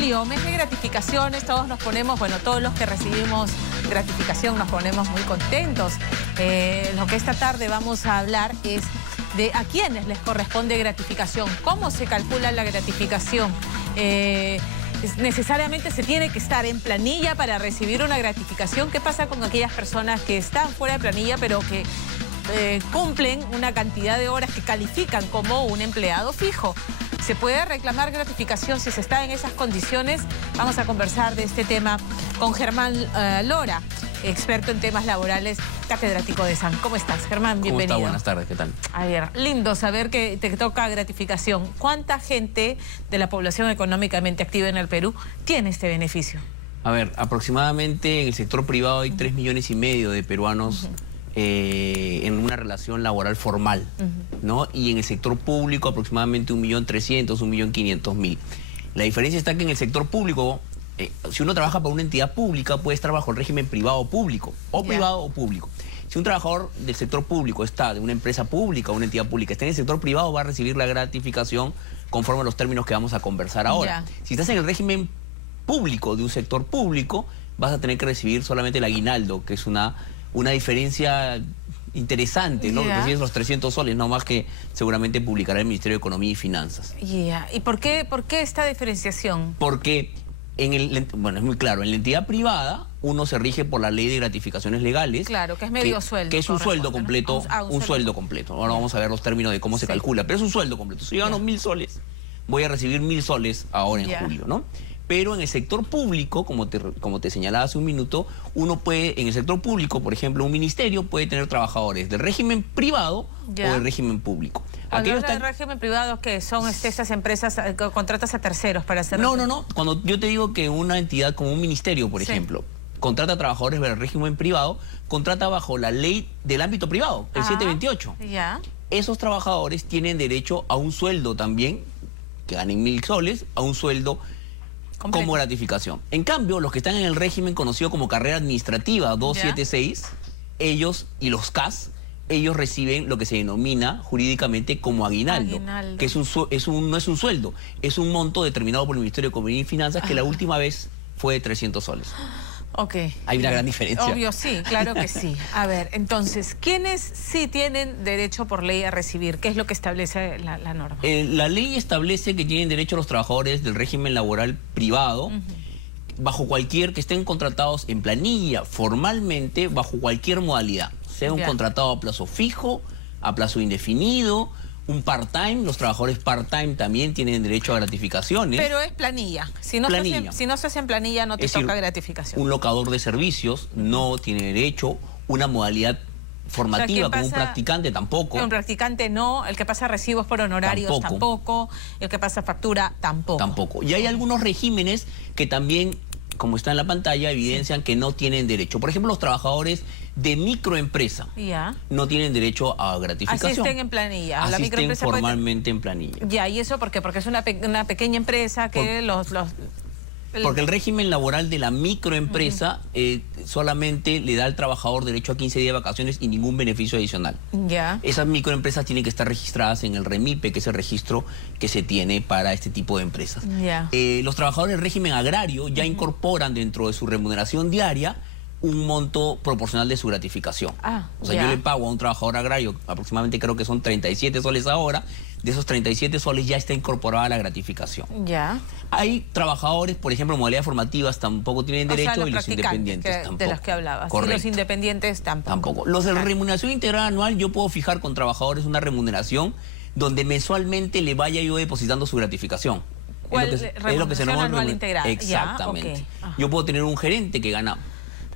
Julio, mes de gratificaciones, todos nos ponemos, bueno, todos los que recibimos gratificación nos ponemos muy contentos. Lo que esta tarde vamos a hablar es de a quiénes les corresponde gratificación, cómo se calcula la gratificación. Necesariamente se tiene que estar en planilla para recibir una gratificación. ¿Qué pasa con aquellas personas que están fuera de planilla pero que cumplen una cantidad de horas que califican como un empleado fijo? ¿Se puede reclamar gratificación si se está en esas condiciones? Vamos a conversar de este tema con Germán Lora, experto en temas laborales, catedrático de SAN. ¿Cómo estás, Germán? Bienvenido. ¿Cómo está? Buenas tardes, ¿qué tal? A ver, lindo saber que te toca gratificación. ¿Cuánta gente de la población económicamente activa en el Perú tiene este beneficio? A ver, aproximadamente en el sector privado hay 3,5 millones de peruanos en una relación laboral formal, ¿no? Y en el sector público aproximadamente 1.300.000, 1.500.000. La diferencia está que en el sector público, si uno trabaja para una entidad pública, puede estar bajo el régimen privado o público, o privado o público. Si un trabajador del sector público está de una empresa pública o una entidad pública, está en el sector privado, va a recibir la gratificación conforme a los términos que vamos a conversar ahora. Si estás en el régimen público de un sector público, vas a tener que recibir solamente el aguinaldo, que es una diferencia interesante, ¿no? Recibes los 300 soles, no más, que seguramente publicará el Ministerio de Economía y Finanzas. ¿Y por qué esta diferenciación? Porque bueno, es muy claro, en la entidad privada uno se rige por la ley de gratificaciones legales. Claro, que es medio sueldo. Que es un sueldo completo, ¿no? un sueldo completo. Ahora vamos a ver los términos de cómo se calcula, pero es un sueldo completo. Si yo gano 1.000 soles, voy a recibir 1.000 soles ahora en julio, ¿no? Pero en el sector público, como te señalaba hace un minuto, uno puede, en el sector público, por ejemplo, un ministerio puede tener trabajadores del régimen privado o del régimen público. Aquellos del régimen privado, que son esas empresas que contratas a terceros para hacer... No. Cuando yo te digo que una entidad como un ministerio, por ejemplo, contrata trabajadores del régimen privado, contrata bajo la ley del ámbito privado, el 728. Esos trabajadores tienen derecho a un sueldo también, que ganen 1.000 soles, a un sueldo como gratificación. En cambio, los que están en el régimen conocido como carrera administrativa 276, ellos y los CAS, ellos reciben lo que se denomina jurídicamente como aguinaldo. Que no es un sueldo, es un monto determinado por el Ministerio de Economía y Finanzas, que la última vez fue de 300 soles. Hay una gran diferencia. Obvio, sí, claro que sí. A ver, entonces, ¿quiénes sí tienen derecho por ley a recibir? ¿Qué es lo que establece la norma? La ley establece que tienen derecho los trabajadores del régimen laboral privado, bajo cualquier, que estén contratados en planilla, formalmente, bajo cualquier modalidad. Sea un contratado a plazo fijo, a plazo indefinido, un part-time. Los trabajadores part-time también tienen derecho a gratificaciones. Pero es planilla. Si no se hace en planilla, no te toca gratificación. Un locador de servicios no tiene derecho. Una modalidad formativa, como un practicante, tampoco. Un practicante no. El que pasa recibos por honorarios tampoco. El que pasa factura tampoco. Y hay algunos regímenes que también, como está en la pantalla, evidencian que no tienen derecho. Por ejemplo, los trabajadores de microempresa no tienen derecho a gratificación. Asisten en planilla. Asisten la microempresa formalmente en planilla. ¿Y eso por qué? Porque es una pequeña empresa que Porque el régimen laboral de la microempresa solamente le da al trabajador derecho a 15 días de vacaciones y ningún beneficio adicional. Esas microempresas tienen que estar registradas en el REMIPE, que es el registro que se tiene para este tipo de empresas. Los trabajadores del régimen agrario ya incorporan dentro de su remuneración diaria un monto proporcional de su gratificación. O sea, yo le pago a un trabajador agrario, aproximadamente creo que son 37 soles ahora. De esos 37 soles ya está incorporada la gratificación. Hay trabajadores, por ejemplo, modalidades formativas tampoco tienen derecho, y los independientes tampoco. De los que hablabas. Y los independientes tampoco. Los de remuneración integral anual, yo puedo fijar con trabajadores una remuneración donde mensualmente le vaya yo depositando su gratificación. Es lo que se llama anual integral. Exactamente. Yo puedo tener un gerente que gana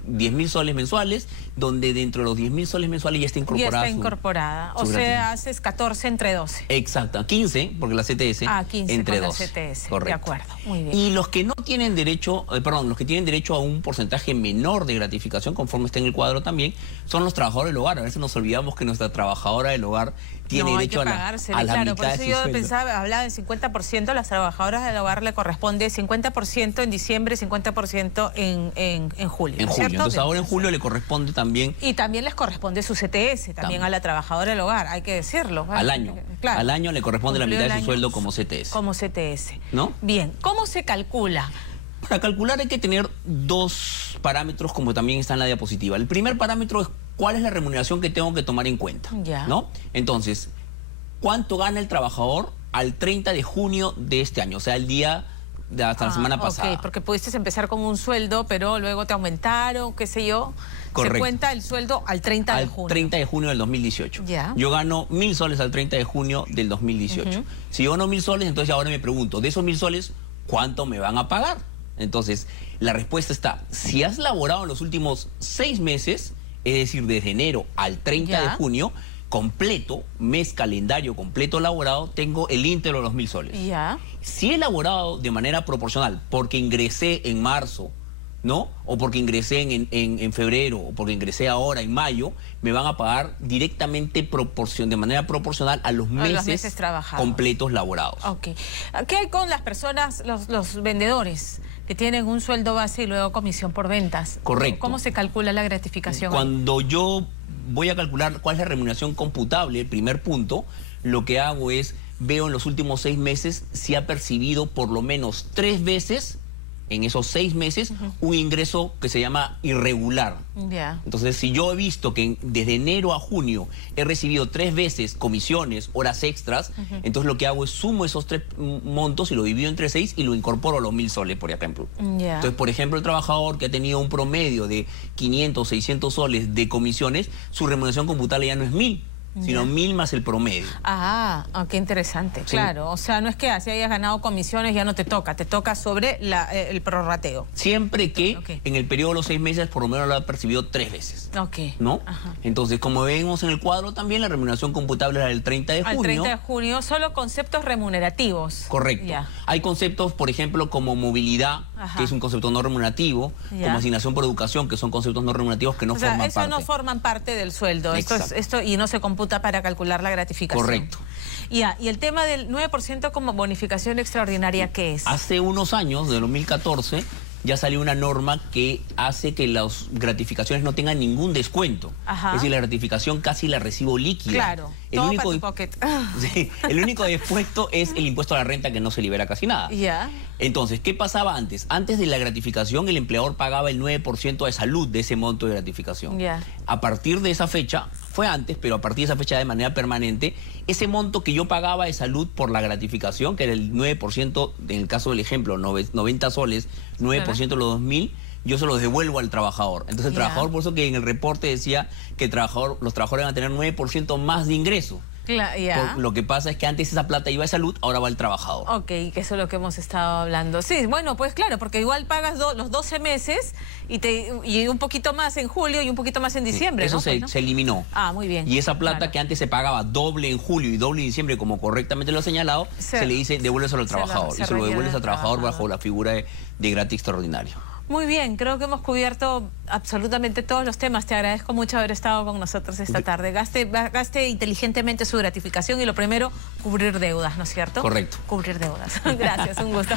10.000 soles mensuales, donde dentro de los 10.000 soles mensuales ya está incorporada. O sea, haces 14 entre 12. Exacto, 15, porque la CTS, 15 entre con 12. El CTS. Correcto. De acuerdo, muy bien. Y los que no tienen derecho, los que tienen derecho a un porcentaje menor de gratificación, conforme está en el cuadro también, son los trabajadores del hogar. A veces nos olvidamos que nuestra trabajadora del hogar tiene no, derecho hay que a pagársele, la claro, mitad por eso de su yo sueldo. pensaba, hablaba del 50%, a las trabajadoras del hogar le corresponde 50% en diciembre, 50% en julio. En ¿no es julio. cierto? Entonces ahora en julio le corresponde también Y también les corresponde su CTS, también a la trabajadora del hogar, hay que decirlo. al año. Claro. Al año le corresponde la Cumplió mitad el de su año sueldo como CTS. Como CTS. ¿No? Bien, ¿cómo se calcula? Para calcular hay que tener dos parámetros como también está en la diapositiva. El primer parámetro es cuál es la remuneración que tengo que tomar en cuenta. Ya. ¿No? Entonces, ¿cuánto gana el trabajador al 30 de junio de este año? O sea, el día de hasta la semana pasada. Ok, porque pudiste empezar con un sueldo, pero luego te aumentaron, qué sé yo. Correcto. Se cuenta el sueldo al 30 de junio. 30 de junio del 2018. Ya. Yo gano 1.000 soles al 30 de junio del 2018. Si yo gano 1.000 soles, entonces ahora me pregunto, de esos 1.000 soles, ¿cuánto me van a pagar? Entonces, la respuesta está, si has laborado en los últimos 6 meses, es decir, desde enero al 30 de junio, completo, mes calendario completo laborado, tengo el íntegro de los 1.000 soles. Ya. Si he laborado de manera proporcional, porque ingresé en marzo, ¿no? O porque ingresé en febrero, o porque ingresé ahora en mayo, me van a pagar directamente de manera proporcional a los meses trabajados. completos laborados. Ok. ¿Qué hay con las personas, los vendedores, que tienen un sueldo base y luego comisión por ventas? Correcto. ¿Cómo se calcula la gratificación? Cuando yo voy a calcular cuál es la remuneración computable, el primer punto, lo que hago es, veo en los últimos 6 meses si ha percibido por lo menos 3 veces en esos 6 meses un ingreso que se llama irregular. Ya. Entonces, si yo he visto que desde enero a junio he recibido 3 veces comisiones, horas extras, entonces lo que hago es sumo esos 3 montos y lo divido entre 6 y lo incorporo a los 1.000 soles, por ejemplo. Ya. Entonces, por ejemplo, el trabajador que ha tenido un promedio de 500, 600 soles de comisiones, su remuneración computable ya no es 1.000, sino 1.000 más el promedio. Ah, qué interesante, Sí. claro. O sea, no es que así hayas ganado comisiones, ya no te toca sobre el prorrateo. Siempre que Ok. en el periodo de los 6 meses por lo menos lo ha percibido 3 veces. Ok. ¿No? Ajá. Entonces, como vemos en el cuadro también, la remuneración computable era del 30 de junio. Al 30 de junio, solo conceptos remunerativos. Correcto. Ya. Hay conceptos, por ejemplo, como movilidad, Ajá. que es un concepto no remunerativo, Ya. como asignación por educación, que son conceptos no remunerativos que no O sea, forman eso parte. no forman parte del sueldo. Exacto. Y no se computa para calcular la gratificación. Correcto. Ya, y el tema del 9% como bonificación extraordinaria, ¿qué es? Hace unos años, de 2014, ya salió una norma que hace que las gratificaciones no tengan ningún descuento. Ajá. Es decir, la gratificación casi la recibo líquida. Claro, El todo único, para tu pocket. Sí, el único despuesto es el impuesto a la renta, que no se libera casi nada. Ya. Entonces, ¿qué pasaba antes? Antes de la gratificación, el empleador pagaba el 9% de salud de ese monto de gratificación. Ya. A partir de esa fecha, fue antes, pero a partir de esa fecha de manera permanente, ese monto que yo pagaba de salud por la gratificación, que era el 9%, en el caso del ejemplo, 90 soles, 9% de los 2.000, yo se los devuelvo al trabajador. Entonces el trabajador, por eso que en el reporte decía que los trabajadores van a tener 9% más de ingreso. Ya. Lo que pasa es que antes esa plata iba de salud, ahora va al trabajador. Ok, que eso es lo que hemos estado hablando. Sí, bueno, pues claro, porque igual pagas los 12 meses y un poquito más en julio y un poquito más en diciembre, Eso ¿no? se eliminó. Ah, muy bien. Y esa plata Claro. que antes se pagaba doble en julio y doble en diciembre, como correctamente lo ha señalado, se le dice devuélveselo al trabajador. Y se lo devuelves al trabajador bajo la figura de gratis extraordinario. Muy bien, creo que hemos cubierto absolutamente todos los temas. Te agradezco mucho haber estado con nosotros esta tarde. Gaste inteligentemente su gratificación y lo primero, cubrir deudas, ¿no es cierto? Correcto. Cubrir deudas. Gracias, un gusto.